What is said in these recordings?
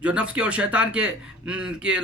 جو نفس کے اور شیطان کے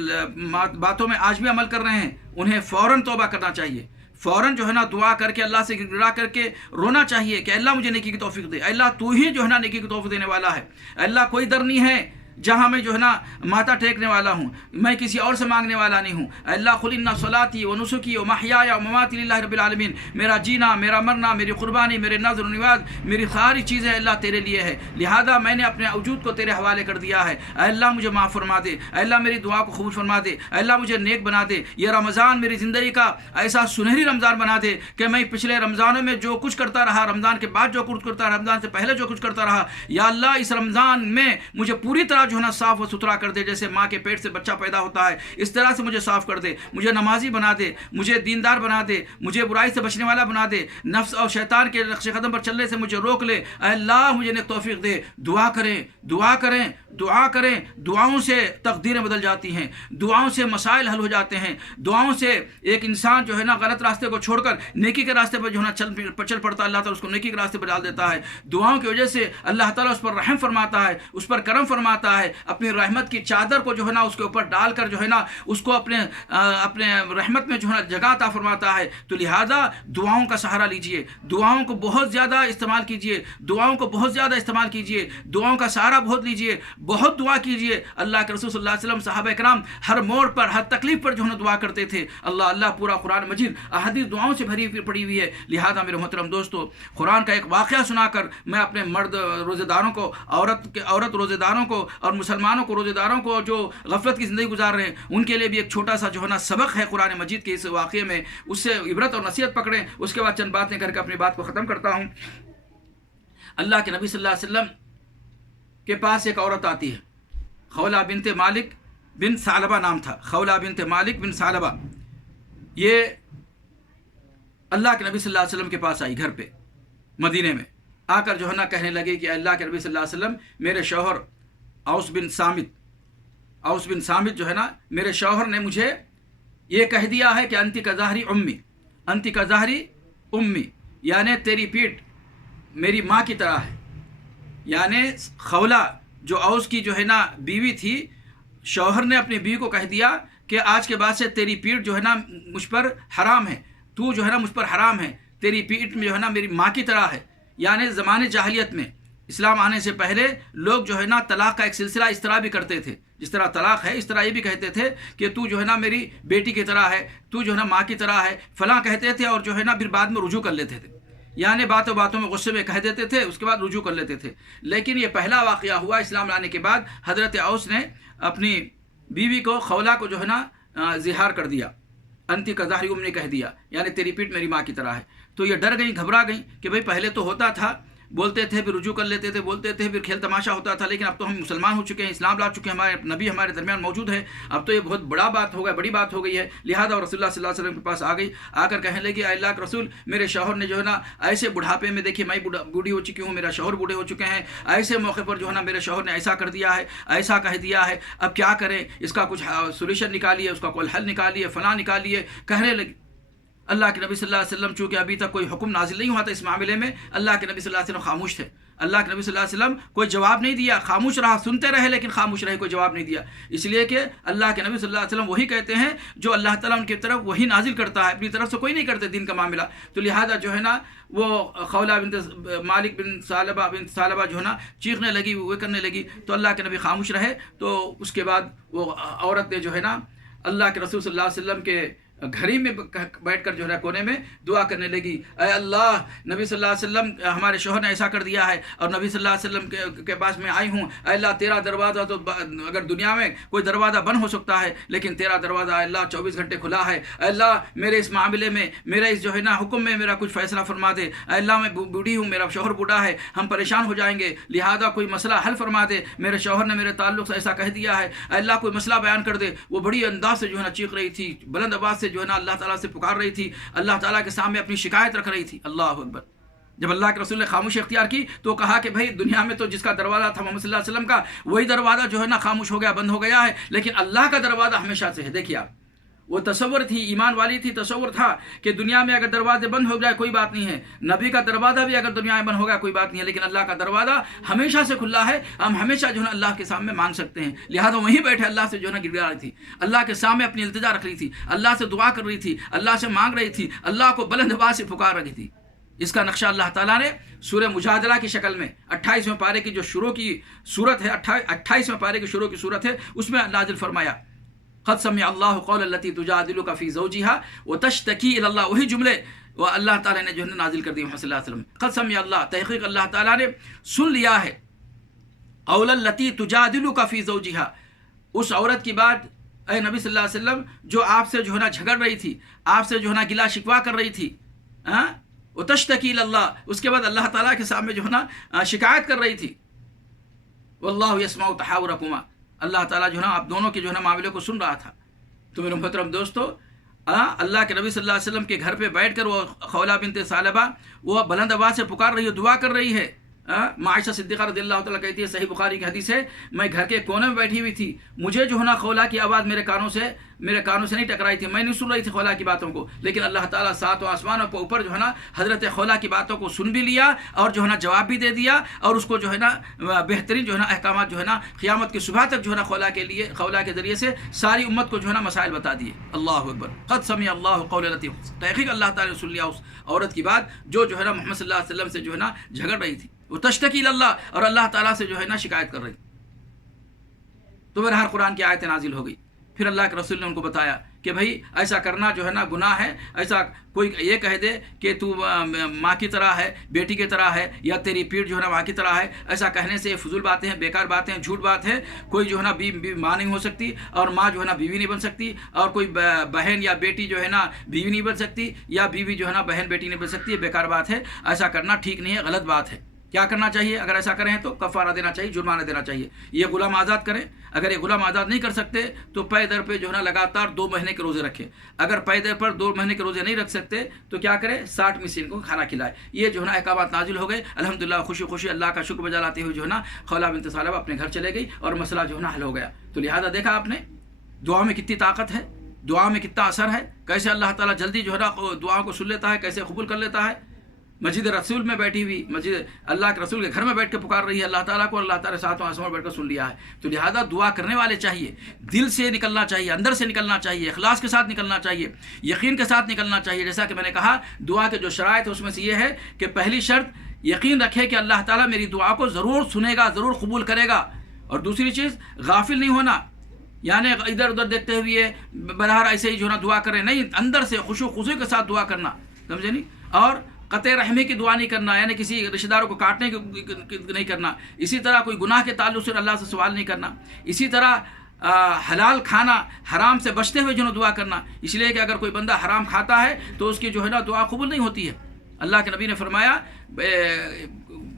باتوں میں آج بھی عمل کر رہے ہیں انہیں فوراً توبہ کرنا چاہیے، فوراً جو ہے نا دعا کر کے اللہ سے گڑا کر کے رونا چاہیے کہ اللہ مجھے نیکی کی توفیق دے، اللہ تو ہی جو ہے نا نیکی کی توفیق دینے والا ہے، اللہ کوئی در نہیں ہے جہاں میں جو ہے نا ماتھا ٹیکنے والا ہوں، میں کسی اور سے مانگنے والا نہیں ہوں۔ اللہ قل ان صلاتی و نسکی و محیای و مماتی للہ رب العالمین، میرا جینا، میرا مرنا، میری قربانی، میرے نذر و نیاز، میری ساری چیزیں اللہ تیرے لیے ہے، لہذا میں نے اپنے وجود کو تیرے حوالے کر دیا ہے۔ اے اللہ مجھے معاف فرما دے، اے اللہ میری دعا کو قبول فرما دے، اے اللہ مجھے نیک بنا دے، یہ رمضان میری زندگی کا ایسا سنہری رمضان بنا دے کہ میں پچھلے رمضانوں میں جو کچھ کرتا رہا، رمضان کے بعد جو کچھ کرتا رہا، رمضان سے پہلے جو کچھ کرتا رہا، یا اللہ اس رمضان میں مجھے پوری طرح جو ہے نا صاف و ستھرا کر دے، جیسے ماں کے پیٹ سے بچہ پیدا ہوتا ہے اس طرح سے مجھے صاف کر دے، مجھے نمازی بنا دے، مجھے دیندار بنا دے، مجھے برائی سے بچنے والا بنا دے، نفس اور شیطان کے نقش قدم پر چلنے سے مجھے روک لے۔ اے اللہ مجھے نیک توفیق دے۔ دعا کریں، دعا کریں، دعا کریں، دعاؤں سے تقدیریں بدل جاتی ہیں، دعاؤں سے مسائل حل ہو جاتے ہیں، دعاؤں سے ایک انسان جو ہے نا غلط راستے کو چھوڑ کر نیکی کے راستے پر جو ہے نا چل پڑتا ہے، اللہ تعالیٰ اس کو نیکی کے راستے پر ڈال دیتا ہے۔ دعاؤں کی وجہ سے اللہ تعالیٰ اس پر رحم فرماتا ہے، اس پر کرم فرماتا ہے، اپنی رحمت کی چادر کو جو ہے نا اس کے اوپر ڈال کر جو ہے نا اس کو اپنے رحمت میں جو ہے نا جگہ عطا فرماتا ہے۔ تو لہذا دعاؤں کا سہارا لیجئے، دعاؤں کو بہت زیادہ استعمال کیجئے، دعاؤں کو بہت زیادہ استعمال کیجئے، دعاؤں کا سہارا بہت لیجئے، بہت دعا کیجئے۔ اللہ کے رسول صلی اللہ علیہ وسلم، صحابہ کرام ہر موڑ پر، ہر تکلیف پر جو ہے نا دعا کرتے تھے۔ اللہ پورا قرآن مجید احادیث دعاؤں سے پڑی ہوئی ہے۔ لہذا میرے محترم دوستو، قرآن کا ایک واقعہ سنا کر میں اپنے مرد روزے داروں کو، عورت روزے داروں کو اور مسلمانوں کو، روزے داروں کو جو غفلت کی زندگی گزار رہے ہیں ان کے لیے بھی ایک چھوٹا سا جو ہے نا سبق ہے قرآن مجید کے اس واقعے میں، اس سے عبرت اور نصیحت پکڑیں۔ اس کے بعد چند باتیں کر کے اپنی بات کو ختم کرتا ہوں۔ اللہ کے نبی صلی اللہ علیہ وسلم کے پاس ایک عورت آتی ہے، خولہ بنت مالک بن ثعلبہ نام تھا، خولہ بنت مالک بن ثعلبہ۔ یہ اللہ کے نبی صلی اللہ علیہ وسلم کے پاس آئی گھر پہ مدینے میں، آ کر جو ہے نا کہنے لگے کہ اللہ کے نبی صلی اللہ علیہ وسلم، میرے شوہر اوس بن صامت جو ہے نا، میرے شوہر نے مجھے یہ کہہ دیا ہے کہ انتی کا ظہری امی، انتی کا ظہری امی، یعنی تیری پیٹھ میری ماں کی طرح ہے۔ یعنی خولہ جو اوس کی جو ہے نا بیوی تھی، شوہر نے اپنی بیوی کو کہہ دیا کہ آج کے بعد سے تیری پیٹھ جو ہے نا مجھ پر حرام ہے، تو جو ہے نا مجھ پر حرام ہے، تیری پیٹھ میں جو ہے نا میری ماں کی طرح ہے۔ یعنی زمانے جاہلیت میں، اسلام آنے سے پہلے لوگ جو ہے نا طلاق کا ایک سلسلہ اس طرح بھی کرتے تھے، جس طرح طلاق ہے اس طرح یہ بھی کہتے تھے کہ تو جو ہے نا میری بیٹی کی طرح ہے، تو جو ہے نا ماں کی طرح ہے، فلاں کہتے تھے، اور جو ہے نا پھر بعد میں رجوع کر لیتے تھے، یعنی باتوں میں غصے میں کہہ دیتے تھے، اس کے بعد رجوع کر لیتے تھے۔ لیکن یہ پہلا واقعہ ہوا اسلام لانے کے بعد، حضرت اوس نے اپنی بیوی کو، خولہ کو جو ہے نا زہار کر دیا، انتی کا ظہری ام نے کہہ دیا، یعنی تیری پیٹھ میری ماں کی طرح ہے۔ تو یہ ڈر گئیں، گھبرا گئیں کہ بھئی پہلے تو ہوتا تھا، بولتے تھے پھر رجوع کر لیتے تھے، بولتے تھے پھر کھیل تماشا ہوتا تھا، لیکن اب تو ہم مسلمان ہو چکے ہیں، اسلام لا چکے ہیں، ہمارے نبی ہمارے درمیان موجود ہے، اب تو یہ بہت بڑی بات ہو گئی ہے۔ لہذا رسول اللہ صلی اللہ علیہ وسلم کے پاس آ گئی، آ کر کہنے لگی، اے اللہ کے رسول، میرے شوہر نے جو ہے نا ایسے بڑھاپے میں، دیکھیے میں بوڑھی ہو چکی ہوں، میرا شوہر بوڑھے ہو چکے ہیں، ایسے موقع پر جو ہے نا میرے شوہر نے ایسا کر دیا ہے، ایسا کہہ دیا ہے، اب کیا کریں، اس کا کچھ سولوشن نکالیے، اس کا کوئی حل نکالیے، فلاں نکالیے، کہنے لگی۔ اللہ کے نبی صلی اللہ علیہ وسلم چونکہ ابھی تک کوئی حکم نازل نہیں ہوا تھا اس معاملے میں، اللہ کے نبی صلی اللہ علیہ وسلم خاموش تھے۔ اللہ کے نبی صلی اللہ علیہ وسلم کوئی جواب نہیں دیا، خاموش رہا، سنتے رہے لیکن خاموش رہے، کوئی جواب نہیں دیا، اس لیے کہ اللہ کے نبی صلی اللہ علیہ وسلم وہی کہتے ہیں جو اللہ تعالیٰ ان کی طرف وہی نازل کرتا ہے، اپنی طرف سے کوئی نہیں کرتے دین کا معاملہ۔ تو لہذا جو ہے نا وہ خولہ بنت مالک بن ثعلبہ جو ہے نا چیخنے لگی، وہ کرنے لگی، تو اللہ کے نبی خاموش رہے۔ تو اس کے بعد وہ عورت نے جو ہے نا اللہ کے رسول صلی اللہ علیہ وسلم کے گھڑی میں بیٹھ کر جو ہے کونے میں دعا کرنے لگی، اے اللہ، نبی صلی اللہ علیہ وسلم، ہمارے شوہر نے ایسا کر دیا ہے، اور نبی صلی اللہ علیہ وسلم کے پاس میں آئی ہوں، اے اللہ تیرا دروازہ تو، اگر دنیا میں کوئی دروازہ بند ہو سکتا ہے لیکن تیرا دروازہ اے اللہ 24 گھنٹے کھلا ہے، اے اللہ میرے اس معاملے میں، میرے اس جو ہے نا حکم میں میرا کچھ فیصلہ فرما دے، اے اللہ میں بوڑھی ہوں، میرا شوہر بوڑھا ہے، ہم پریشان ہو جائیں گے، لہذا کوئی مسئلہ حل فرما دے، میرے شوہر نے میرے تعلق سے ایسا کہہ دیا ہے، اے اللہ کوئی مسئلہ بیان کر دے۔ وہ بڑی انداز سے جو ہے نا چیخ رہی تھی، بلند آواز سے جو ہے نا اللہ تعالیٰ سے پکار رہی تھی، اللہ تعالیٰ کے سامنے اپنی شکایت رکھ رہی تھی۔ اللہ اکبر۔ جب اللہ کے رسول نے خاموشی اختیار کی تو کہا کہ بھائی دنیا میں تو جس کا دروازہ تھا محمد صلی اللہ علیہ وسلم کا، وہی دروازہ جو ہے نا خاموش ہو گیا، بند ہو گیا ہے، لیکن اللہ کا دروازہ ہمیشہ سے ہے۔ دیکھیے آپ، وہ تصور تھی، ایمان والی تھی، تصور تھا کہ دنیا میں اگر دروازے بند ہو جائے کوئی بات نہیں ہے، نبی کا دروازہ بھی اگر دنیا میں بند ہوگا کوئی بات نہیں ہے، لیکن اللہ کا دروازہ ہمیشہ سے کھلا ہے، ہم ہمیشہ جو ہے نا اللہ کے سامنے مانگ سکتے ہیں۔ لہٰذا وہیں بیٹھے اللہ سے جو ہے نا گڑگڑا رہی تھی، اللہ کے سامنے اپنی التجا رکھ رہی تھی، اللہ سے دعا کر رہی تھی، اللہ سے مانگ رہی تھی، اللہ کو بلند آواز سے پکار رہی تھی۔ اس کا نقشہ اللہ تعالیٰ نے سورہ مجادلہ کی شکل میں 28ویں پارے کی جو شروع کی صورت ہے، 28ویں پارے کی شروع کی صورت ہے، اس میں نازل فرمایا قد سمع اللہ قول التی تجادلک فی زوجہا وتشتکی الی اللہ، وہی جملے وہ اللہ تعالیٰ نے جو ہے نازل کر دی محمد صلی اللہ علیہ وسلم۔ قد سمع اللہ، تحقیق اللہ تعالیٰ نے سن لیا ہے، قول التی تجادلک فی زوجہا، اس عورت کی بات اے نبی صلی اللہ علیہ وسلم جو آپ سے جو ہے نا جھگڑ رہی تھی، آپ سے جو ہے نا گلا شکوا کر رہی تھی، وتشتکی الی اللہ، اس کے بعد اللہ تعالیٰ کے سامنے جو ہے نا شکایت کر رہی تھی، واللہ یسمع تحاورکما، اللہ تعالیٰ جو ہے نا آپ دونوں کے جو ہے نا معاملے کو سن رہا تھا۔ تو میرے محترم دوستو، اللہ کے نبی صلی اللہ علیہ وسلم کے گھر پہ بیٹھ کر وہ خولہ بنت ثعلبہ وہ بلند آواز سے پکار رہی ہے، دعا کر رہی ہے۔ عائشہ صدیقہ رضی اللہ تعالیٰ کہتی ہے، صحیح بخاری کی حدیث ہے، میں گھر کے کونے میں بیٹھی ہوئی تھی، مجھے جو ہے نا خولہ کی آواز میرے کانوں سے نہیں ٹکرائی تھی، میں نہیں سن رہی تھی خولہ کی باتوں کو، لیکن اللہ تعالیٰ ساتوں آسمانوں کے اوپر جو ہے نا حضرت خولہ کی باتوں کو سن بھی لیا اور جو ہے نا جواب بھی دے دیا، اور اس کو جو ہے نا بہترین جو ہے نا احکامات جو ہے نا قیامت کی صبح تک جو ہے نا خولہ کے ذریعے سے ساری امت کو جو ہے نا مسائل بتا دیے۔ اللہ اکبر، قد سمع اللہ قول التی، تحقیق اللہ تعالیٰ نے سن لیا اس عورت کی بات جو ہے نا محمد صلی اللہ علیہ وسلم سے جو ہے نا جھگڑ رہی تھی، وہ تشتکی اللہ، اور اللہ تعالیٰ سے جو ہے نا شکایت کر رہی۔ تو بہرحال قرآن کی آیت نازل ہو گئی، پھر اللہ کے رسول نے ان کو بتایا کہ بھائی ایسا کرنا جو ہے نا گناہ ہے، ایسا کوئی یہ کہہ دے کہ تو ماں کی طرح ہے، بیٹی کی طرح ہے، یا تیری پیٹھ جو ہے نا ماں کی طرح ہے، ایسا کہنے سے فضول باتیں ہیں، بیکار باتیں ہیں، جھوٹ بات ہے۔ کوئی جو ہے نا ماں نہیں ہو سکتی، اور ماں جو ہے نا بیوی نہیں بن سکتی، اور کوئی بہن یا بیٹی جو ہے نا بیوی نہیں بن سکتی، یا بیوی جو ہے نا بہن بیٹی نہیں بن سکتی، یہ بیکار بات ہے، ایسا کرنا ٹھیک نہیں ہے، غلط بات ہے۔ کیا کرنا چاہیے؟ اگر ایسا کریں تو کفارہ دینا چاہیے، جرمانہ دینا چاہیے، یہ غلام آزاد کریں۔ اگر یہ غلام آزاد نہیں کر سکتے تو پے در پہ جو ہے نا لگاتار 2 مہینے کے روزے رکھیں۔ اگر پے در پر 2 مہینے کے روزے نہیں رکھ سکتے تو کیا کریں؟ 60 مسکین کو کھانا کھلائے۔ یہ جو ہے نا احکامات نازل ہو گئے، الحمدللہ، خوشی خوشی اللہ کا شکر بجا لاتے ہوئے جو ہے نا خولہ بنت ثعلبہ اپنے گھر چلے گئی اور مسئلہ جو ہے نا حل ہو گیا۔ تو لہٰذا دیکھا آپ نے دعا میں کتنی طاقت ہے، دعا میں کتنا اثر ہے، کیسے اللہ تعالیٰ جلدی جو ہے نا دعاؤں کو سن لیتا ہے، کیسے قبول کر لیتا ہے۔ مسجد رسول میں بیٹھی ہوئی، مسجد اللہ کے رسول کے گھر میں بیٹھ کے پکار رہی ہے اللہ تعالیٰ کو، اللہ تعالیٰ ساتوں آسمانوں میں بیٹھ کر سن لیا ہے۔ تو لہٰذا دعا کرنے والے چاہیے، دل سے نکلنا چاہیے، اندر سے نکلنا چاہیے، اخلاص کے ساتھ نکلنا چاہیے، یقین کے ساتھ نکلنا چاہیے۔ جیسا کہ میں نے کہا دعا کے جو شرائط ہے اس میں سے یہ ہے کہ پہلی شرط یقین رکھے کہ اللہ تعالیٰ میری دعا کو ضرور سنے گا، ضرور قبول کرے گا، اور دوسری چیز غافل نہیں ہونا، یعنی ادھر ادھر دیکھتے ہوئے بہرحال ایسے ہی جو ہے نا دعا کرے نہیں، اندر سے خشوع خضوع کے ساتھ دعا کرنا، سمجھے نہیں؟ اور قطع رحمی کی دعا نہیں کرنا، یعنی کسی رشتہ داروں کو کاٹنے کی نہیں کرنا، اسی طرح کوئی گناہ کے تعلق سے اللہ سے سوال نہیں کرنا، اسی طرح حلال کھانا، حرام سے بچتے ہوئے جو ہے دعا کرنا، اس لیے کہ اگر کوئی بندہ حرام کھاتا ہے تو اس کی جو ہے نا دعا قبول نہیں ہوتی ہے۔ اللہ کے نبی نے فرمایا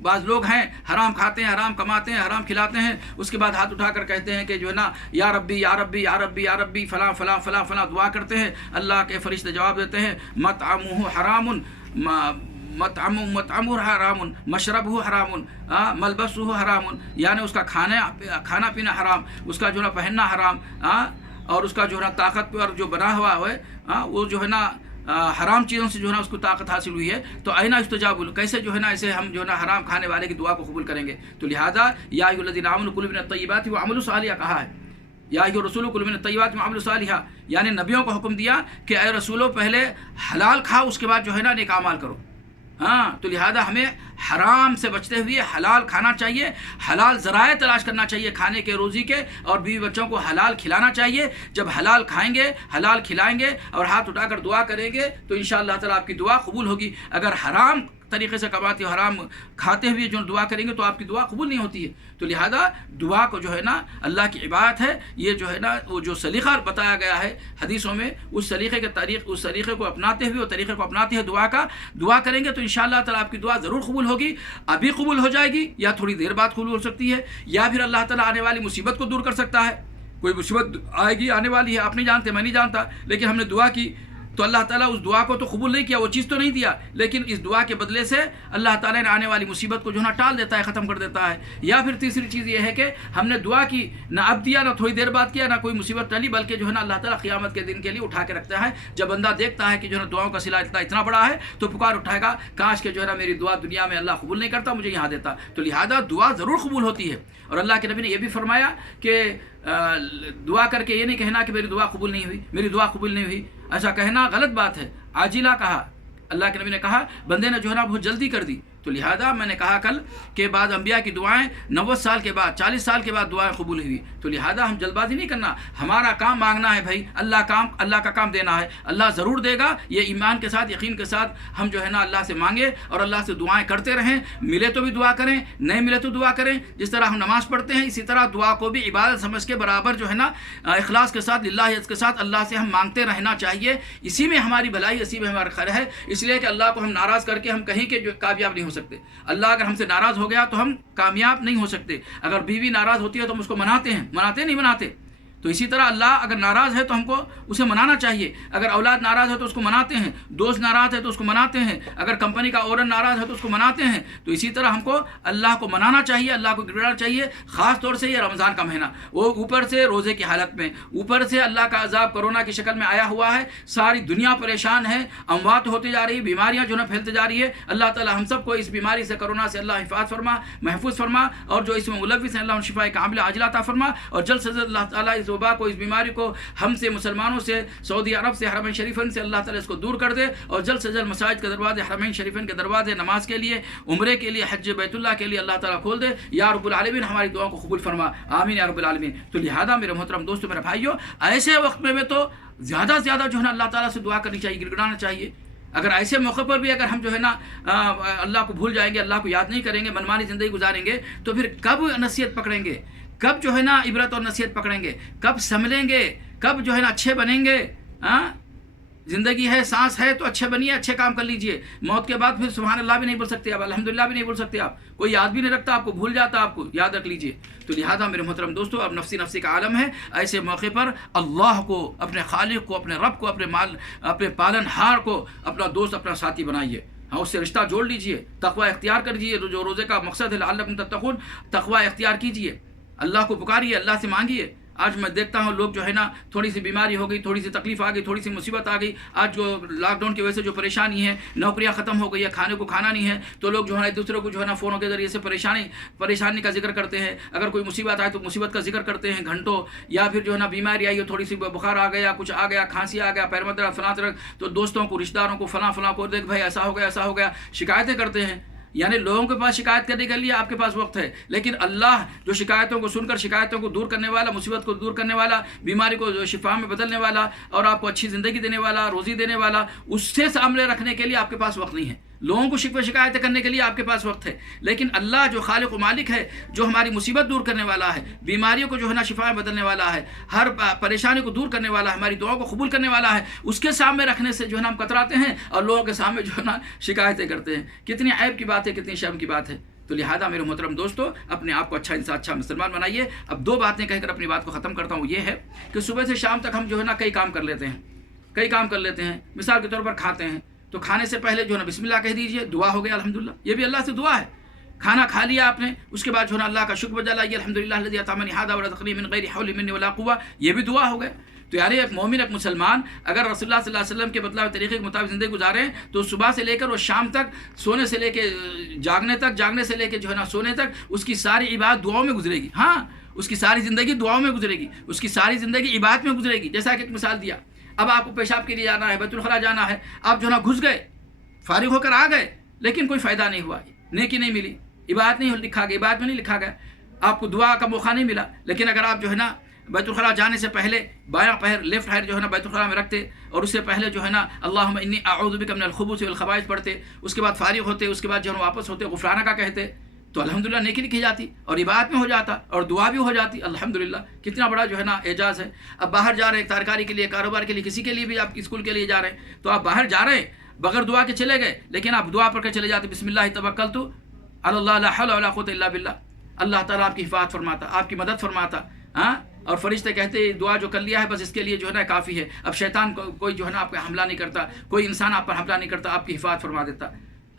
بعض لوگ ہیں حرام کھاتے ہیں، حرام کماتے ہیں، حرام کھلاتے ہیں، اس کے بعد ہاتھ اٹھا کر کہتے ہیں کہ جو ہے نا یا ربی یا ربی یا ربی یا ربی فلاں فلاں فلاں فلاں دعا کرتے ہیں، اللہ کے فرشتے جواب دیتے ہیں مطعمہ حرام، مطعمہ حرام، مشربہ حرام، ملبسہ حرام، یعنی اس کا کھانا پینا حرام، اس کا جو ہے پہننا حرام، اور اس کا جو ہے نا طاقت پر جو بنا ہوا ہے وہ جو ہے نا حرام چیزوں سے جو ہے نا اس کو طاقت حاصل ہوئی ہے، تو اینا استجاب، کیسے جو ہے نا ایسے ہم جو ہے نا حرام کھانے والے کی دعا کو قبول کریں گے؟ تو لہٰذا یا ایھا الذین آمنوا کلوا من الطیبات وعملوا صالحا کہا ہے، یا ایھا الرسول کلوا من الطیبات وعملوا صالحا، یعنی نبیوں کو حکم دیا کہ اے رسولو پہلے حلال کھاؤ، اس کے بعد جو ہے نا نیک اعمال کرو۔ تو لہذا ہمیں حرام سے بچتے ہوئے حلال کھانا چاہیے، حلال ذرائع تلاش کرنا چاہیے کھانے کے، روزی کے، اور بیوی بچوں کو حلال کھلانا چاہیے۔ جب حلال کھائیں گے، حلال کھلائیں گے اور ہاتھ اٹھا کر دعا کریں گے تو انشاءاللہ تعالیٰ آپ کی دعا قبول ہوگی۔ اگر حرام طریقے سے کماتے حرام کھاتے ہوئے جو دعا کریں گے تو آپ کی دعا قبول نہیں ہوتی ہے۔ تو لہذا دعا کو جو ہے نا اللہ کی عبادت ہے، یہ جو ہے نا وہ جو سلیقہ بتایا گیا ہے حدیثوں میں، اس طریقے کو اپناتے ہوئے، وہ طریقے کو اپناتے ہوئے دعا کریں گے تو انشاءاللہ تعالیٰ آپ کی دعا ضرور قبول ہوگی۔ ابھی قبول ہو جائے گی یا تھوڑی دیر بعد قبول ہو سکتی ہے، یا پھر اللہ تعالیٰ آنے والی مصیبت کو دور کر سکتا ہے۔ کوئی مصیبت آئے گی، آنے والی ہے، آپ نہیں جانتے، میں نہیں جانتا، لیکن ہم نے دعا کی تو اللہ تعالیٰ اس دعا کو تو قبول نہیں کیا، وہ چیز تو نہیں دیا، لیکن اس دعا کے بدلے سے اللہ تعالیٰ نے آنے والی مصیبت کو جو ہے نا ٹال دیتا ہے، ختم کر دیتا ہے۔ یا پھر تیسری چیز یہ ہے کہ ہم نے دعا کی، نہ اب دیا، نہ تھوڑی دیر بعد کیا، نہ کوئی مصیبت ٹلی، بلکہ جو ہے نا اللہ تعالیٰ قیامت کے دن کے لیے اٹھا کے رکھتا ہے۔ جب بندہ دیکھتا ہے کہ جو ہے نا دعاؤں کا صلہ اتنا بڑا ہے تو پکار اٹھائے گا، کاش کہ جو ہے نا میری دعا دنیا میں اللہ قبول نہیں کرتا، مجھے یہاں دیتا۔ تو لہذا دعا ضرور قبول ہوتی ہے، اور اللہ کے نبی نے یہ بھی فرمایا کہ دعا کر کے یہ نہیں کہنا کہ میری دعا قبول نہیں ہوئی، میری دعا قبول نہیں ہوئی، ایسا کہنا غلط بات ہے۔ عاجلہ کہا، اللہ کے نبی نے کہا بندے نے جو ہے نا بہت جلدی کر دی۔ تو لہذا میں نے کہا کل کہ بعض انبیاء کی دعائیں 90 سال کے بعد، 40 سال کے بعد دعائیں قبول ہوئی۔ تو لہذا ہم جلد بازی نہیں کرنا، ہمارا کام مانگنا ہے بھائی، اللہ کا کام دینا ہے، اللہ ضرور دے گا۔ یہ ایمان کے ساتھ، یقین کے ساتھ ہم جو ہے نا اللہ سے مانگے اور اللہ سے دعائیں کرتے رہیں، ملے تو بھی دعا کریں، نہیں ملے تو دعا کریں۔ جس طرح ہم نماز پڑھتے ہیں اسی طرح دعا کو بھی عبادت سمجھ کے برابر جو ہے نا اخلاص کے ساتھ، للہ کے ساتھ اللہ سے ہم مانگتے رہنا چاہیے۔ اسی میں ہماری بھلائی، اسی میں ہمارا خیر ہے۔ اس لیے کہ اللہ کو ہم ناراض کر کے ہم کہیں کہ جو کامیاب نہیں ہو سکتے۔ اللہ اگر ہم سے ناراض ہو گیا تو ہم کامیاب نہیں ہو سکتے۔ اگر بیوی ناراض ہوتی ہے تو ہم اس کو مناتے ہیں، نہیں مناتے؟ تو اسی طرح اللہ اگر ناراض ہے تو ہم کو اسے منانا چاہیے۔ اگر اولاد ناراض ہے تو اس کو مناتے ہیں، دوست ناراض ہے تو اس کو مناتے ہیں، اگر کمپنی کا اونر ناراض ہے تو اس کو مناتے ہیں۔ تو اسی طرح ہم کو اللہ کو منانا چاہیے، اللہ کو گڑانا چاہیے۔ خاص طور سے یہ رمضان کا مہینہ، وہ اوپر سے روزے کی حالت میں، اوپر سے اللہ کا عذاب کرونا کی شکل میں آیا ہوا ہے، ساری دنیا پریشان ہے، اموات ہوتی جا رہی، بیماریاں جو ہے پھیلتی جا رہی ہے۔ اللہ تعالی ہم سب کو اس بیماری سے، کرونا سے اللہ حفاظت فرما، محفوظ فرما، اور جو اس میں ملوث ہیں اللہ شفا کاملہ عاجلہ عطا فرما، اور جلد سے جلد اللہ تعالی اس وبا کو، اس بیماری کو ہم سے، مسلمانوں سے، سعودی عرب سے، حرمین شریفین سے اللہ تعالی اس کو دور کر دے، اور جلد سے جلد مساجد کے دروازے، حرمین شریفین کے دروازے نماز کے لیے، عمرے کے لیے، حج بیت اللہ کے لیے اللہ تعالی کھول دے۔ یا رب العالمین ہماری دعاؤں کو قبول فرما، آمین یا رب العالمین۔ تو لہذا میرے محترم دوستو، میرے بھائیو، ایسے وقت میں تو زیادہ سے زیادہ جو ہے نا اللہ تعالیٰ سے دعا کرنی چاہیے، گڑگڑانا چاہیے۔ اگر ایسے موقع پر بھی اگر ہم جو ہے نا اللہ کو بھول جائیں گے، اللہ کو یاد نہیں کریں گے، منمانی زندگی گزاریں گے، تو پھر کب نصیحت پکڑیں گے، کب جو ہے نا عبرت اور نصیحت پکڑیں گے، کب سنبھلیں گے، کب جو ہے نا اچھے بنیں گے؟ زندگی ہے، سانس ہے تو اچھے بنیے، اچھے کام کر لیجئے۔ موت کے بعد پھر سبحان اللہ بھی نہیں بول سکتے آپ، الحمدللہ بھی نہیں بول سکتے آپ، کوئی یاد بھی نہیں رکھتا آپ کو، بھول جاتا آپ کو، یاد رکھ لیجئے۔ تو لہذا میرے محترم دوستو، اب نفسی کا عالم ہے، ایسے موقع پر اللہ کو، اپنے خالق کو، اپنے رب کو، اپنے پالن ہار کو اپنا دوست، اپنا ساتھی بنائیے۔ ہاں، اس سے رشتہ جوڑ لیجئے، تقوی اختیار کر لیجئے، جو روزے کا مقصد ہے لعلکم تتقون، تقوی اختیار کیجئے، اللہ کو پکاریے، اللہ سے مانگیے۔ آج میں دیکھتا ہوں لوگ جو ہے نا تھوڑی سی بیماری ہو گئی، تھوڑی سی تکلیف آ گئی، تھوڑی سی مصیبت آ گئی، آج جو لاک ڈاؤن کی وجہ سے جو پریشانی ہے، نوکریاں ختم ہو گئی ہے، کھانے کو کھانا نہیں ہے، تو لوگ جو ہے نا ایک دوسرے کو جو ہے نا فونوں کے ذریعے سے پریشانی کا ذکر کرتے ہیں۔ اگر کوئی مصیبت آئے تو مصیبت کا ذکر کرتے ہیں گھنٹوں، یا پھر جو ہے نا بیماری آئی ہے، تھوڑی سی بخار آ گیا، کچھ آ گیا، کھانسی آ گیا، پیر میں درد، فلاں درد، تو دوستوں کو، رشتہ داروں کو، فلاں کو، دیکھ بھائی ایسا ہو گیا، شکایتیں کرتے ہیں۔ یعنی لوگوں کے پاس شکایت کرنے کے لیے آپ کے پاس وقت ہے، لیکن اللہ جو شکایتوں کو سن کر شکایتوں کو دور کرنے والا، مصیبت کو دور کرنے والا، بیماری کو شفا میں بدلنے والا، اور آپ کو اچھی زندگی دینے والا، روزی دینے والا، اس سے سامنے رکھنے کے لیے آپ کے پاس وقت نہیں ہے۔ لوگوں کو شکوے شکایتیں کرنے کے لیے آپ کے پاس وقت ہے، لیکن اللہ جو خالق و مالک ہے، جو ہماری مصیبت دور کرنے والا ہے، بیماریوں کو جو ہے نا شفا میں بدلنے والا ہے، ہر پریشانی کو دور کرنے والا ہے، ہماری دعاؤں کو قبول کرنے والا ہے، اس کے سامنے رکھنے سے جو ہے نا ہم کتراتے ہیں اور لوگوں کے سامنے جو ہے نا شکایتیں کرتے ہیں۔ کتنی عیب کی بات ہے، کتنی شرم کی بات ہے۔ تو لہذا میرے محترم دوستو، اپنے آپ کو اچھا انسان، اچھا مسلمان بنائیے۔ اب دو باتیں کہہ کر اپنی بات کو ختم کرتا ہوں، یہ ہے کہ صبح سے شام تک ہم جو ہے نا کئی کام کر لیتے ہیں۔ مثال کے طور پر کھاتے ہیں تو کھانے سے پہلے جو ہے نا بسم اللہ کہہ دیجئے، دعا ہو گیا الحمدللہ، یہ بھی اللہ سے دعا ہے۔ کھانا کھا لیا آپ نے، اس کے بعد جو ہے نا اللہ کا شکر بجا لائیے، الحمدللہ الذی اطعمنی ھذا ورزقنی من غیر حول منی ولا قوہ، یہ بھی دعا ہو گیا۔ تو یار ایک مومن، ایک مسلمان اگر رسول اللہ صلی اللہ علیہ وسلم کے بتلائے طریقے کے مطابق زندگی گزاریں تو صبح سے لے کر وہ شام تک، سونے سے لے کے جاگنے تک، جاگنے سے لے کے جو ہے نا سونے تک، اس کی ساری عبادت دعاؤں میں گزرے گی۔ ہاں، اس کی ساری زندگی دعاؤں میں گزرے گی، اس کی ساری زندگی عبادت میں گزرے گی۔ جیسا کہ ایک مثال دیا، اب آپ کو پیشاب کے لیے جانا ہے، بیت الخلاء جانا ہے، آپ جو ہے نا گھس گئے، فارغ ہو کر آ گئے، لیکن کوئی فائدہ نہیں ہوا، نیکی نہیں ملی، عبادت نہیں لکھا گیا، عبادت میں نہیں لکھا گیا، آپ کو دعا کا موقع نہیں ملا۔ لیکن اگر آپ جو ہے نا بیت الخلاء جانے سے پہلے بایاں پیر، لیفٹ ہینڈ جو ہے نا بیت الخلاء میں رکھتے، اور اس سے پہلے جو ہے نا اللہم انی اعوذ بک من الخبث والخبائث پڑھتے، اس کے بعد فارغ ہوتے، اس کے بعد جو ہے واپس ہوتے، غفرانہ کا کہتے، تو الحمدللہ نیکی لکھی جاتی اور عبادت میں ہو جاتا اور دعا بھی ہو جاتی۔ الحمدللہ کتنا بڑا جو ہے نا اعجاز ہے۔ اب باہر جا رہے ہیں ترکاری کے لیے، کاروبار کے لیے، کسی کے لیے بھی، آپ اسکول کے لیے جا رہے ہیں، تو آپ باہر جا رہے ہیں بغیر دعا کے چلے گئے، لیکن آپ دعا پڑھ کے چلے جاتے، بسم اللہ توکلت علی اللہ لا حول ولا قوۃ الا باللہ، اللہ تعالیٰ آپ کی حفاظت فرماتا، آپ کی مدد فرماتا۔ ہاں، اور فرشتے کہتے ہیں دعا جو کر لیا ہے بس اس کے لیے جو ہے نا کافی ہے، اب شیطان کوئی جو ہے نا آپ پہ حملہ نہیں کرتا، کوئی انسان آپ پر حملہ نہیں کرتا، آپ کی حفاظت فرما دیتا۔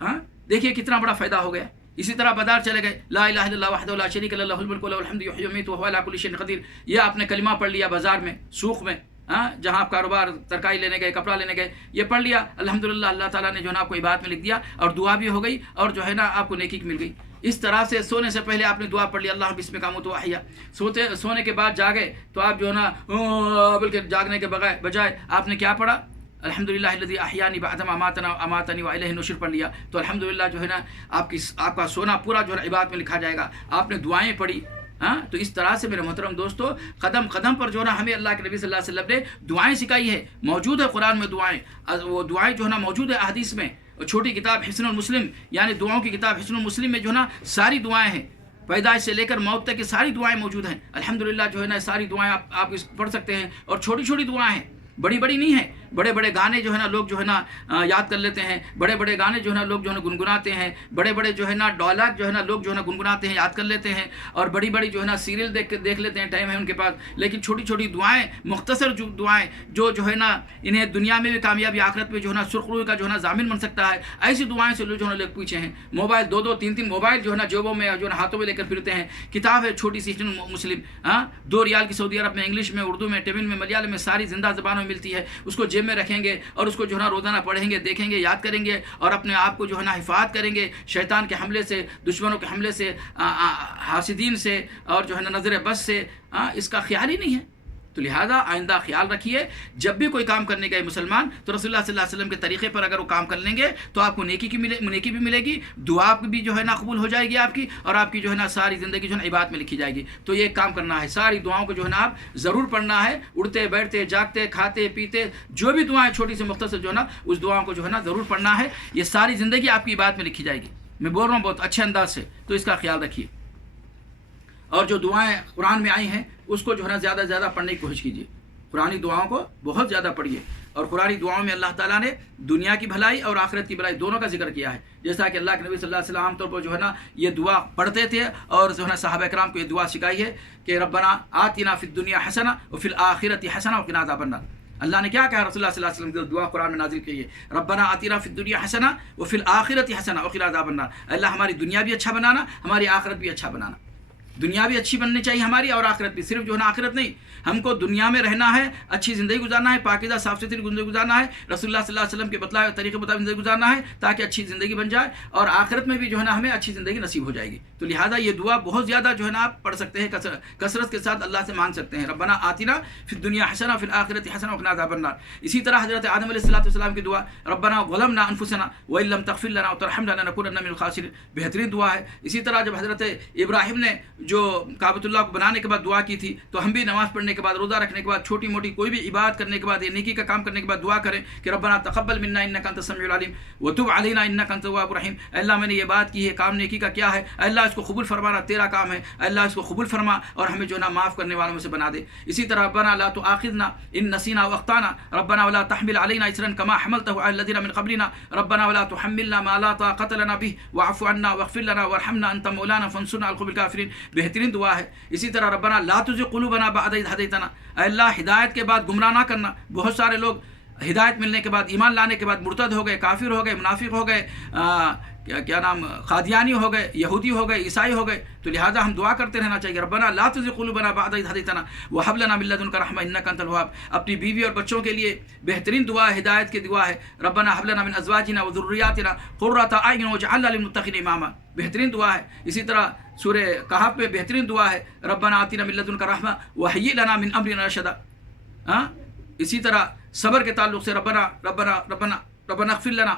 ہاں دیکھیے کتنا بڑا فائدہ ہو گیا۔ اسی طرح بازار چلے گئے، لا الہ الا اللہ وحدہ لا شریک لہ لہ الملک وله الحمد یحیی ویمیت وهو علی کل شیء قدیر، یہ آپ نے کلمہ پڑھ لیا بازار میں، سوق میں، ہاں جہاں آپ کاروبار ترکائی لینے گئے، کپڑا لینے گئے، یہ پڑھ لیا، الحمدللہ اللہ تعالیٰ نے جو ہے نا آپ کو عبادت میں لکھ دیا اور دعا بھی ہو گئی اور جو ہے نا آپ کو نیکی مل گئی۔ اس طرح سے سونے سے پہلے آپ نے دعا پڑھ لی، اللہ بسمک اموت واحیا، سونے کے بعد جاگے تو آپ جو ہے نا بلکہ جاگنے کے بجائے آپ نے کیا پڑھا؟ الحمدللہ الذی احیانی بعد ما اماتنی والیہ النشور پڑھ لیا، تو الحمدللہ جو ہے نا آپ کا سونا پورا جو ہے نا عبادت میں لکھا جائے گا۔ آپ نے دعائیں پڑھی، ہاں تو اس طرح سے میرے محترم دوستو قدم قدم پر جو ہے نا ہمیں اللہ کے نبی صلی اللہ علیہ وسلم نے دعائیں سکھائی ہے، موجود ہے قرآن میں دعائیں، وہ دعائیں جو ہے نا موجود ہے احادیث میں، چھوٹی کتاب حصن المسلم یعنی دعاؤں کی کتاب حصن المسلم میں جو ہے نا ساری دعائیں ہیں، پیدائش سے لے کر موت تک کی ساری دعائیں موجود ہیں۔ الحمدللہ جو ہے نا ساری دعائیں آپ پڑھ سکتے ہیں، اور چھوٹی چھوٹی دعائیں ہیں، بڑی بڑی نہیں ہیں۔ بڑے بڑے گانے جو ہے نا لوگ جو ہے نا یاد کر لیتے ہیں، بڑے بڑے گانے جو ہے نا لوگ جو ہے نا گنگناتے ہیں، بڑے بڑے جو ہے نا ڈائلاگ جو ہے نا لوگ جو ہے نا گنگناتے ہیں، یاد کر لیتے ہیں، اور بڑی بڑی جو ہے نا سیریل دیکھ لیتے ہیں، ٹائم ہے ان کے پاس، لیکن چھوٹی چھوٹی دعائیں، مختصر دعائیں جو ہے نا انہیں دنیا میں بھی کامیابی آخرت میں جو ہے نا سرخروئی کا جو ہے نا ضامن بن سکتا ہے، ایسی دعائیں سے لوگ جو ہے نا لوگ پیچھے ہیں۔ موبائل دو تین موبائل جو ہے نا جیبوں میں جو ہے نا ہاتھوں میں لے کر پھرتے ہیں۔ کتاب ہے چھوٹی سی حصن مسلم، 2 ریال کی سعودی عرب میں، انگلش میں، اردو میں، تمل میں، ملیالم میں، ساری زندہ زبانوں میں ملتی ہے، اس کو جیب میں رکھیں گے اور اس کو جو ہے نا روزانہ پڑھیں گے، دیکھیں گے، یاد کریں گے، اور اپنے آپ کو جو ہے نا حفاظت کریں گے شیطان کے حملے سے، دشمنوں کے حملے سے، حاسدین سے، اور جو ہے نا نظر بس سے، اس کا خیال ہی نہیں ہے۔ تو لہذا آئندہ خیال رکھیے، جب بھی کوئی کام کرنے گئے مسلمان تو رسول اللہ صلی اللہ علیہ وسلم کے طریقے پر اگر وہ کام کر لیں گے تو آپ کو نیکی بھی ملے گی، دعا بھی جو ہے نا قبول ہو جائے گی آپ کی، اور آپ کی جو ہے نا ساری زندگی جو ہے نا عبادت میں لکھی جائے گی۔ تو یہ کام کرنا ہے، ساری دعاؤں کو جو ہے نا آپ ضرور پڑھنا ہے، اڑتے بیٹھتے جاگتے کھاتے پیتے جو بھی دعائیں چھوٹی سے مختصر جو ہے نا اس دعاؤں کو جو ہے نا ضرور پڑھنا ہے، یہ ساری زندگی آپ کی عبادت میں لکھی جائے گی۔ میں بول رہا ہوں بہت اچھے انداز سے، تو اس کا خیال رکھیے۔ اور جو دعائیں قرآن میں آئی ہیں اس کو جو ہے نا زیادہ سے زیادہ پڑھنے کی کوشش کیجیے، قرآنی دعاؤں کو بہت زیادہ پڑھیے، اور قرآنی دعاؤں میں اللہ تعالیٰ نے دنیا کی بھلائی اور آخرت کی بھلائی دونوں کا ذکر کیا ہے، جیسا کہ اللہ کے نبی صلی اللہ علیہ وسلم عام طور پر جو ہے نا یہ دعا پڑھتے تھے، اور جو ہے نا صحابہ کرام کو یہ دعا سکھائی ہے کہ ربنا آتنا فی الدنیا حسنہ وفی الآخرۃ حسنہ وقنا عذاب النار۔ اللہ نے کیا کہا رسول اللہ صلی اللہ علیہ وسلم کی دعا قرآن میں نازل کی ہے، ربنا آتنا فی الدنیا حسنہ وفی الآخرۃ حسنہ وقنا عذاب النار۔ اللہ ہماری دنیا بھی اچھا بنانا، ہماری آخرت بھی اچھا بنانا، دنیا بھی اچھی بننی چاہیے ہماری، اور آخرت بھی، صرف جو ہے نا آخرت نہیں، ہم کو دنیا میں رہنا ہے، اچھی زندگی گزارنا ہے، پاکیزہ صاف ستھری زندگی گزارنا ہے، رسول اللہ صلی اللہ علیہ وسلم کے بتلائے طریقے مطابق زندگی گزارنا ہے تاکہ اچھی زندگی بن جائے، اور آخرت میں بھی جو ہے نا ہمیں اچھی زندگی نصیب ہو جائے گی۔ تو لہٰذا یہ دعا بہت زیادہ جو ہے نا آپ پڑھ سکتے ہیں، کثرت کے ساتھ اللہ سے مانگ سکتے ہیں، ربنا آتنا فی الدنیا حسنہ فی الآخرۃ حسنہ وقنا عذاب النار۔ اسی طرح حضرت آدم علیہ السلام کی دعا، ربنا ظلمنا انفسنا وان لم تغفر لنا وترحمنا لنکونن من الخاسرین، بہترین دعا ہے۔ اسی طرح جب حضرت ابراہیم نے جو کعبۃ اللہ کو بنانے کے بعد دعا کی تھی، تو ہم بھی نماز پڑھنے کے بعد، روزہ رکھنے کے بعد، چھوٹی موٹی کوئی بھی عبادت کرنے کے بعد، یہ نیکی کا کام کرنے کے بعد دعا کریں کہ ربنا تقبل منا انک انت السمیع العلیم وتب علینا انک انت التواب الرحیم۔ اللہ میں نے یہ بات کی ہے، کام نیکی کا کیا ہے، اللہ اس کو قبول فرمانا تیرا کام ہے، اللہ اس کو قبول فرما اور ہمیں جو ہے نا معاف کرنے والوں میں سے بنا دے۔ اسی طرح ربنا لا تؤاخذنا ان نسینا واخطانا ربنا ولا تحمل علينا اسرا كما حملته على الذين من قبلنا ربنا ولا تحملنا ما لا طاقة لنا به واعف عنا واغفر لنا وارحمنا انت مولانا فانصرنا على القوم الكافرين، بہترین دعا ہے۔ اسی طرح ربنا لا تزغ قلوبنا بعد إذ هديتنا، اے اللہ ہدایت کے بعد گمراہ نہ کرنا۔ بہت سارے لوگ ہدایت ملنے کے بعد، ایمان لانے کے بعد مرتد ہو گئے، کافر ہو گئے، منافق ہو گئے، کیا نام قادیانی ہو گئے، یہودی ہو گئے، عیسائی ہو گئے۔ تو لہٰذا ہم دعا کرتے رہنا چاہیے، ربنا لا تزغ قلوبنا بعد إذ هديتنا وهب لنا من لدنك رحمة إنك أنت الوهاب۔ اپنی بیوی اور بچوں کے لیے بہترین دعا ہدایت کی دعا ہے، ربنا هب لنا من ازواجنا وذرياتنا قرة أعين واجعلنا للمتقين اماما، بہترین دعا ہے۔ اسی طرح سورہ کہف میں بہترین دعا ہے، ربنا آتنا من لدنك رحمة وهيئ لنا من امرنا رشدا۔ اسی طرح صبر کے تعلق سے ربنا ربنا ربنا ربنا اغفر لنا،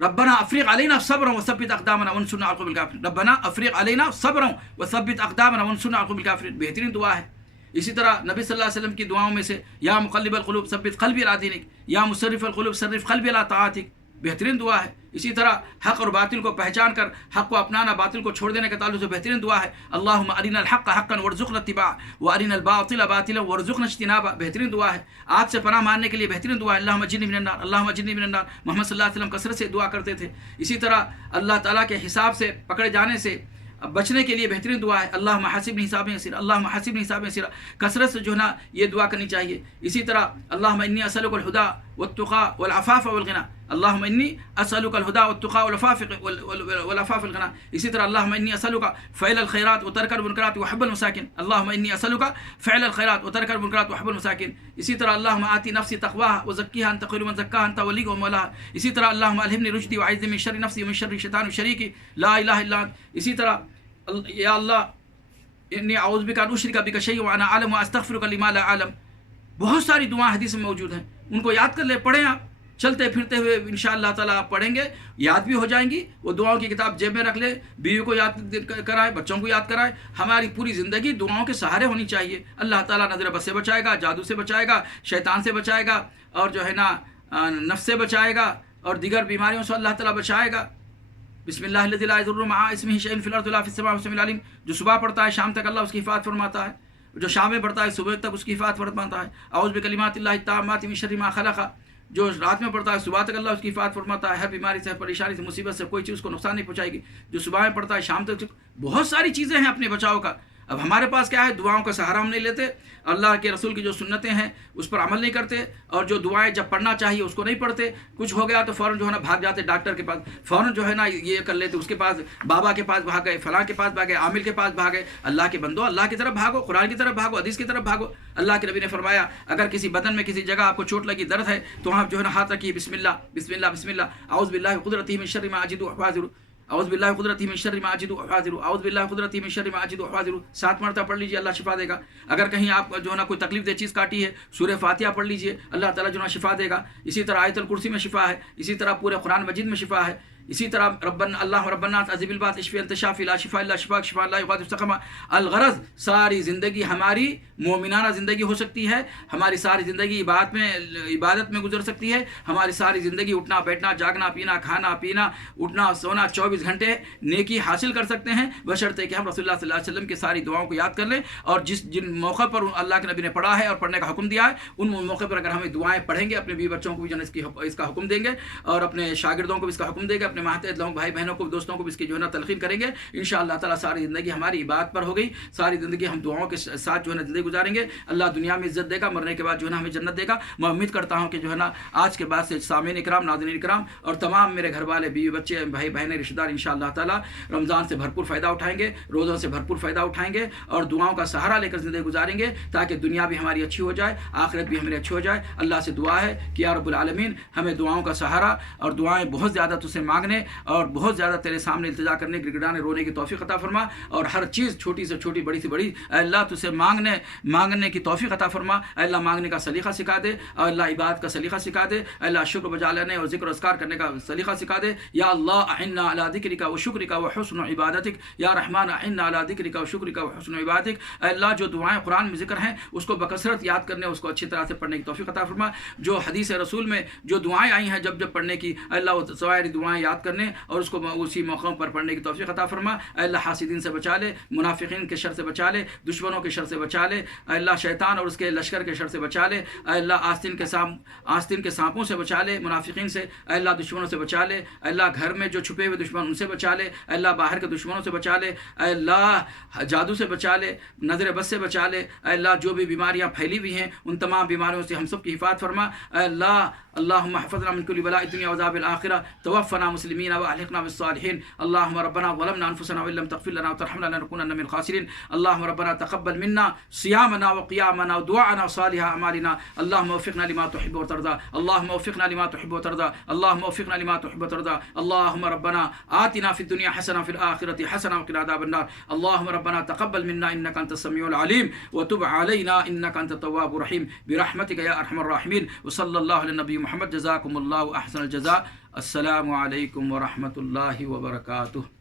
ربنا افرغ علينا صبرا وثبت اقدامنا وانصرنا على القوم الكافرين، ربنا افرغ علينا صبرا وثبت اقدامنا وانصرنا على القوم الكافرين، بہترین دعا ہے۔ اسی طرح نبی صلی اللہ علیہ وسلم کی دعاؤں میں سے یا مقلب القلوب ثبت قلبی على دینک، یا مصرف القلوب صرف قلبی على طاعتک، بہترین دعا ہے۔ اسی طرح حق اور باطل کو پہچان کر حق کو اپنانا، باطل کو چھوڑ دینے کے تعلق سے بہترین دعا ہے، اللہم ارنا الحق حقا وارزقنا اتباعہ وارنا الباطل باطلا وارزقنا اجتنابہ، بہترین دعا ہے۔ آگ سے پناہ ماننے کے لیے بہترین دعا ہے، اللہم اجرنی من النار، اللہم اجرنی من النار۔ محمد صلی اللہ علیہ وسلم کثرت سے دعا کرتے تھے۔ اسی طرح اللہ تعالیٰ کے حساب سے پکڑے جانے سے اب بچنے کے لیے بہترین دعا ہے اللہم حاسبنی حسابا یسیرا، اللہم حاسبنی حسابا یسیرا، کثرت سے جو ہے نا یہ دعا کرنی چاہیے. اسی طرح اللہم انی اسألک الہدی والتقی والعفاف والغنی، اللہم انی اسألک الہدی والتقی والعفاف والغنی. اسی طرح اللہم انی اسألک فعل الخیرات وترک المنکرات وحب المساکین، اللہم انی اسألک فعل الخیرات وترک المنکرات وحب المساکین. اسی طرح اللہم آتی نفسی تقواها وزکیها انت خیر من زکاها انت ولیها ومولاها. اسی طرح اللہم الہمنی رشدی واعذنی من شر نفسی ومن شر الشیطان الشریک لا الہ الا انت. اسی طرح یا اللہ انی اعوذ بک ان اشرک بک شیئا وانا اعلم واستغفرک لما لا اعلم. بہت ساری دعائیں حدیث میں موجود ہیں، ان کو یاد کر لیں، پڑھیں. آپ چلتے پھرتے ہوئے انشاءاللہ تعالیٰ آپ پڑھیں گے، یاد بھی ہو جائیں گی. وہ دعاؤں کی کتاب جیب میں رکھ لیں، بیوی کو یاد کرائے، بچوں کو یاد کرائے. ہماری پوری زندگی دعاؤں کے سہارے ہونی چاہیے. اللہ تعالیٰ نظر بد سے بچائے گا، جادو سے بچائے گا، شیطان سے بچائے گا، اور جو ہے نا نفس سے بچائے گا، اور دیگر بیماریوں سے اللہ تعالیٰ بچائے گا. بسم اللہ الذی لا یضر مع اسمہ شیء فی الارض ولا فی السماء والسمیع العلیم. جو صبح پڑھتا ہے شام تک اللہ اس کی حفاظت فرماتا ہے، جو شام میں پڑھتا ہے صبح تک اس کی حفاظت فرماتا ہے. اعوذ بکلمات اللہ التامات من شر ما خلق. جو رات میں پڑھتا ہے صبح تک اللہ اس کی حفاظت فرماتا ہے، ہر بیماری سے، ہر پریشانی سے، مصیبت سے کوئی چیز اس کو نقصان نہیں پہنچائے گی. جو صبح میں پڑھتا ہے شام تک، بہت ساری چیزیں ہیں اپنے بچاؤ کا. اب ہمارے پاس کیا ہے، دعاؤں کا سہارا ہم نہیں لیتے، اللہ کے رسول کی جو سنتیں ہیں اس پر عمل نہیں کرتے، اور جو دعائیں جب پڑھنا چاہیے اس کو نہیں پڑھتے. کچھ ہو گیا تو فوراً جو ہے نا بھاگ جاتے ڈاکٹر کے پاس، فوراً جو ہے نا یہ کر لیتے، اس کے پاس، بابا کے پاس بھاگ گئے، فلاں کے پاس بھاگ گئے، عامل کے پاس بھاگ گئے. اللہ کے بندو، اللہ کی طرف بھاگو، قرآن کی طرف بھاگو، حدیث کی طرف بھاگو. اللہ کے نبی نے فرمایا اگر کسی بدن میں کسی جگہ آپ کو چوٹ لگی، درد ہے، تو آپ جو ہے نا ہاتھ رکھیے، بسم اللہ بسم اللہ بسم اللہ، اعوذ باللہ بقدرتہ من شر ما اجد واحاذر، اعوذ باللہ بقدرتہ من شر ما اجد واحاذر، اعوذ باللہ بقدرتہ من شر ما اجد واحاذر. 7 مرتبہ پڑھ لیجیے، اللہ شفا دے گا. اگر کہیں آپ جو ہے نا کوئی تکلیف دہ چیز کاٹی ہے، سورہ فاتحہ پڑھ لیجیے، اللہ تعالیٰ جو ہے نا شفا دے گا. اسی طرح آیت الکرسی میں شفا ہے، اسی طرح پورے قرآن مجید میں شفا ہے. اسی طرح ربنا اللہ ربنا عذب البات اشفی انت شافی لا شفاء الا شفاء شفاء لا یغادر سقما. الغرض ساری زندگی ہماری مومنانہ زندگی ہو سکتی ہے، ہماری ساری زندگی عبادت میں گزر سکتی ہے، ہماری ساری زندگی اٹھنا بیٹھنا جاگنا پینا کھانا پینا اٹھنا سونا 24 گھنٹے نیکی حاصل کر سکتے ہیں، بشرطے کہ ہم رسول اللہ صلی اللہ علیہ وسلم کی ساری دعاؤں کو یاد کر لیں. اور جن موقع پر اللہ کے نبی نے پڑھا ہے اور پڑھنے کا حکم دیا ہے، ان موقع پر اگر ہمیں دعائیں پڑھیں گے، اپنے بیوی بچوں کو بھی جو ہے اس کا حکم دیں گے، اور اپنے شاگردوں کو بھی اس کا حکم دیں گے، اپنے ماتحت لوگوں بھائی بہنوں کو دوستوں کو بھی اس کی جو ہے نا تلقین کریں گے، انشاءاللہ تعالیٰ ساری زندگی ہماری عبادت پر ہو گئی، ساری زندگی ہم دعاؤں کے ساتھ جو ہے نا زندگی گزاریں گے. اللہ دنیا میں عزت دے گا، مرنے کے بعد جو ہے نا ہمیں جنت دے گا. میں امید کرتا ہوں کہ جو ہے نا آج کے بعد سے سامعین اکرام، ناظرین اکرام، اور تمام میرے گھر والے، بیوی بچے، بھائی بہنیں، رشتہ دار انشاءاللہ تعالیٰ رمضان سے بھرپور فائدہ اٹھائیں گے، روزوں سے بھرپور فائدہ اٹھائیں گے، اور دعاؤں کا سہارا لے کر زندگی گزاریں گے، تاکہ دنیا بھی ہماری اچھی ہو جائے، آخرت بھی ہماری اچھی ہو جائے. اللہ سے دعا ہے کہ یا رب العالمین ہمیں دعاؤں کا سہارا اور دعائیں بہت زیادہ تجھ سے مانگنے اور بہت زیادہ تیرے سامنے التجا کرنے، گڑگڑانے، رونے کی توفیق عطا فرما. اور ہر چیز چھوٹی سے چھوٹی، بڑی سے بڑی، اے اللہ تجھ سے مانگنے کی توفیق عطا فرما. اے اللہ مانگنے کا سلیقہ سکھا دے، اور اللہ عبادت کا سلیقہ سکھا دے. اے اللہ شکر بجا لینے اور ذکر و اذکار کرنے کا سلیقہ سکھا دے. یا اللہ اعنا علی ذکرک و شکرک و حسن عبادتک. یا رحمان اعنا علی ذکرک و شکرک و حسن عبادتک. اے اللہ جو دعائیں قرآن میں ذکر ہیں اس کو بکثرت یاد کرنے، اس کو اچھی طرح سے پڑھنے کی توفیق عطا فرما. جو حدیث رسول میں جو دعائیں آئی ہیں جب پڑھنے کی، اے اللہ وہ سوائری دعائیں یاد کرنے اور اس کو اسی موقعوں پر پڑھنے کی توفیق عطا فرما. اے اللہ حاسدین سے بچا لے، منافقین کے شر سے بچا لے، دشمنوں کے شر سے بچا لے. اے اللہ شیطان اور اس کے لشکر کے شر سے بچا لے. اے اللہ آستین کے سانپوں سے بچا لے، منافقین سے. اے اللہ دشمنوں سے بچا لے. اے اللہ گھر میں جو چھپے ہوئے دشمن ان سے بچا لے. اے اللہ باہر کے دشمنوں سے بچا لے. اے اللہ جادو سے بچا لے، نظر بد سے بچا لے. اے اللہ جو بھی بیماریاں پھیلی ہوئی ہیں ان تمام بیماریوں سے ہم سب کی حفاظت فرما. اے اللہ اللهم احفظنا من كل بلاء الدنيا وعذاب الآخرة، توفنا مسلمين وألحقنا بالصالحين. اللهم ربنا ظلمنا أنفسنا وإن لم تغفر لنا وترحمنا لنكونن من الخاسرين. اللهم ربنا تقبل منا صيامنا وقيامنا ودعاءنا وصالح أعمالنا. اللهم وفقنا لما تحب وترضى، اللهم وفقنا لما تحب وترضى، اللهم وفقنا لما تحب وترضى. اللهم ربنا آتنا في الدنيا حسنة وفي الآخرة حسنة وقنا عذاب النار. اللهم ربنا تقبل منا إنك أنت السميع العليم وتب علينا إنك أنت التواب الرحيم برحمتك يا أرحم الراحمين. وصلى الله على النبي محمد. جزاكم الله أحسن الجزاء. السلام عليكم ورحمة الله وبركاته.